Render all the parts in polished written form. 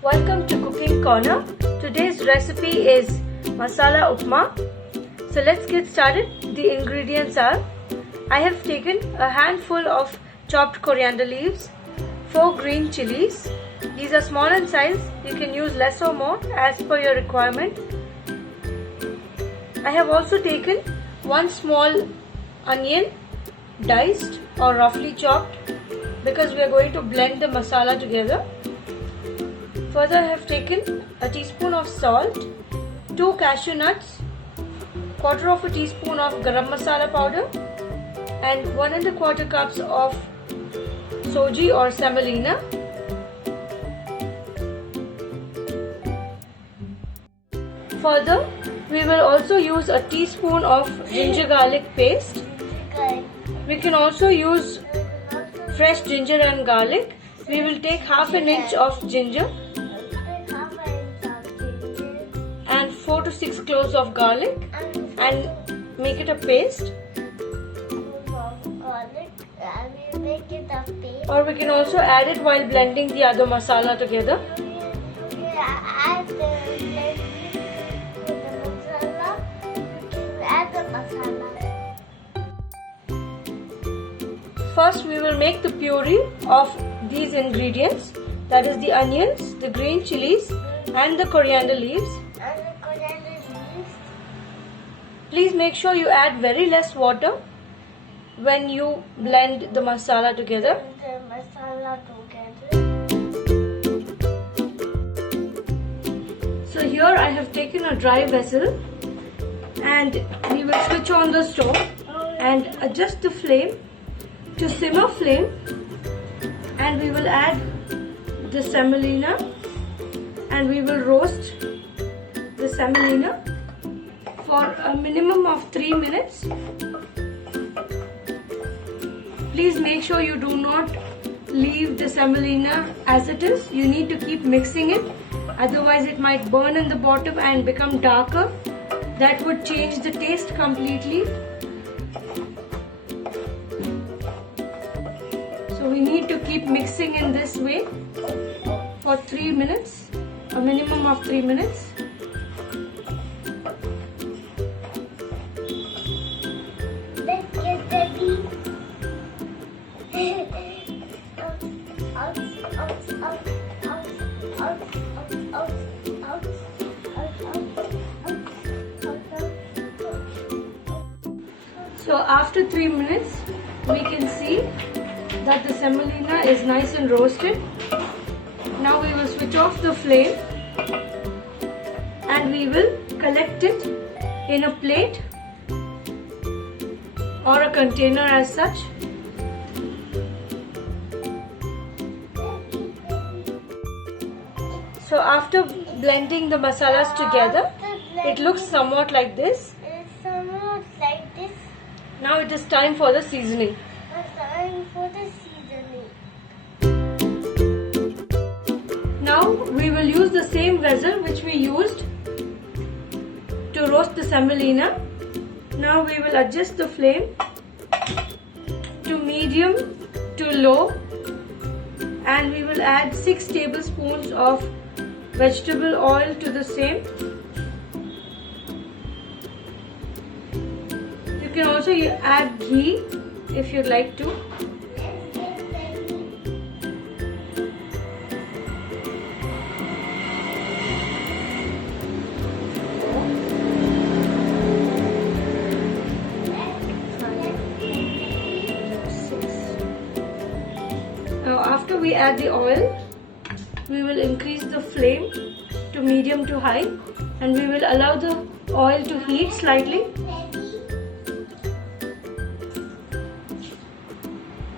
Welcome to Cooking Corner. Today's recipe is masala upma. So let's get started. The ingredients are: I have taken a handful of chopped coriander leaves, 4 green chilies. These are small in size. You can use less or more as per your requirement. I have also taken 1 small onion, diced or roughly chopped, because we are going to blend the masala together. Further, I have taken a teaspoon of salt, 2 cashew nuts, quarter of a teaspoon of garam masala powder, and 1 1/4 cups of soji or semolina. Further, we will also use a teaspoon of ginger garlic paste. We can also use fresh ginger and garlic. We will take half an inch of ginger and 4 to 6 cloves of garlic and make it a paste. Or we can also add it while blending the other masala together. First, we will make the puree of these ingredients, that is the onions, the green chilies and the coriander leaves. Please make sure you add very less water when you blend the masala together. So here I have taken a dry vessel and we will switch on the stove and adjust the flame to simmer flame, and we will add the semolina and we will roast the semolina for a minimum of 3 minutes. Please make sure you do not leave the semolina as it is. You need to keep mixing it, otherwise it might burn in the bottom and become darker. That would change the taste completely. So we need to keep mixing in this way for 3 minutes, a minimum of 3 minutes. Let's get ready. So after 3 minutes, we can see that the semolina is nice and roasted. Now we will switch off the flame and we will collect it in a plate or a container as such. So after blending the masalas together, it looks somewhat like this. Now it is time for the seasoning. Now we will use the same vessel which we used to roast the semolina. Now we will adjust the flame to medium to low and we will add 6 tablespoons of vegetable oil to the same. You can also add ghee if you'd like to. Now after we add the oil, we will increase the flame to medium to high and we will allow the oil to heat slightly.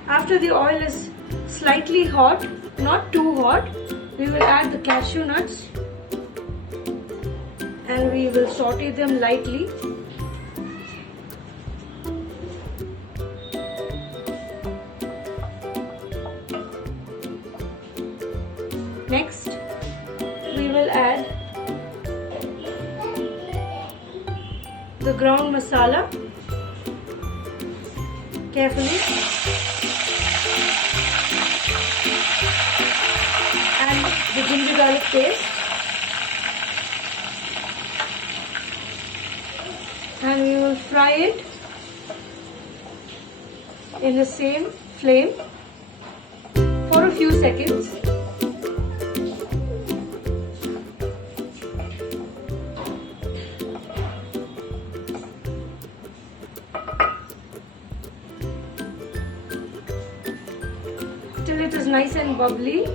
After the oil is slightly hot, not too hot, we will add the cashew nuts and we will saute them lightly. Next, we will add the ground masala carefully and the ginger garlic paste, and we will fry it in the same flame for a few seconds. Till it is nice and bubbly.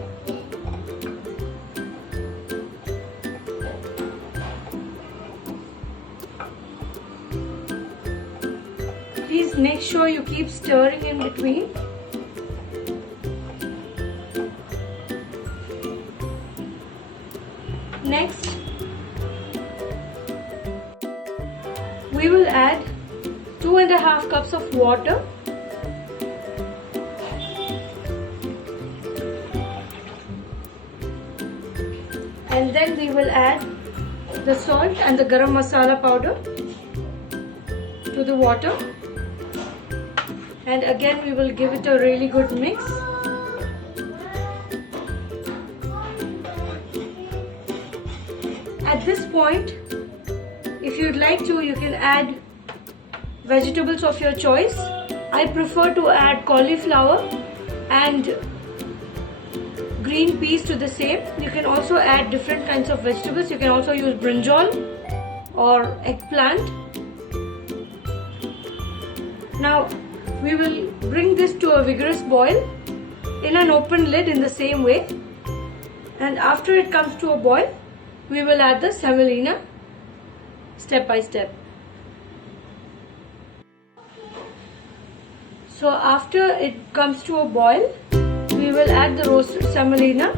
Please make sure you keep stirring in between. Next, we will add 2.5 cups of water. And then we will add the salt and the garam masala powder to the water. And again we will give it a really good mix. At this point, if you'd like to, you can add vegetables of your choice. I prefer to add cauliflower and green peas to the same. You can also add different kinds of vegetables. You can also use brinjal or eggplant. Now we will bring this to a vigorous boil in an open lid in the same way, and after it comes to a boil, we will add the semolina step by step. So after it comes to a boil, we will add the roasted semolina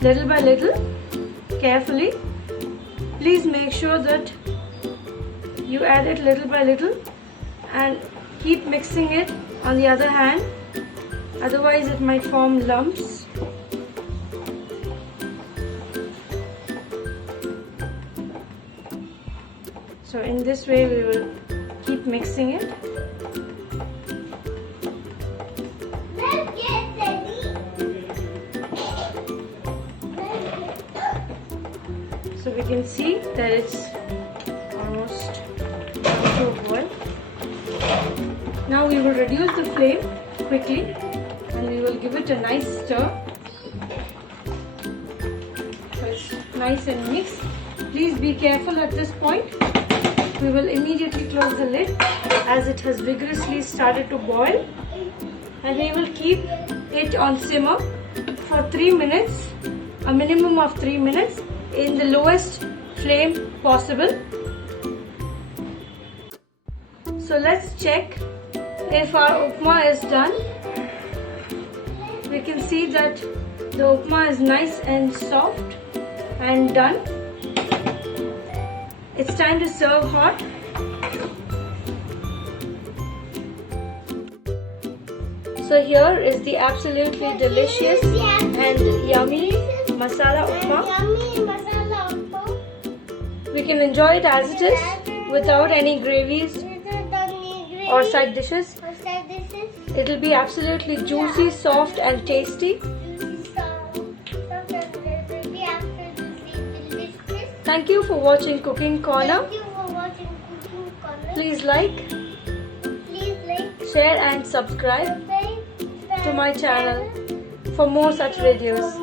little by little, carefully. Please make sure that you add it little by little and keep mixing it on the other hand, otherwise it might form lumps. So in this way we will keep mixing it. So we can see that it's almost come to a boil. Now we will reduce the flame quickly and we will give it a nice stir. So it's nice and mixed. Please be careful at this point. We will immediately close the lid as it has vigorously started to boil, and we will keep it on simmer for 3 minutes, a minimum of 3 minutes, in the lowest flame possible. So let's check if our upma is done. We can see that the upma is nice and soft and done. It's time to serve hot. So here is the absolutely delicious and yummy masala upma. We can enjoy it as it is without any gravies or side dishes. It will be absolutely juicy, soft and tasty. Thank you for watching Cooking Corner. Please like, share and subscribe to my channel for more such videos.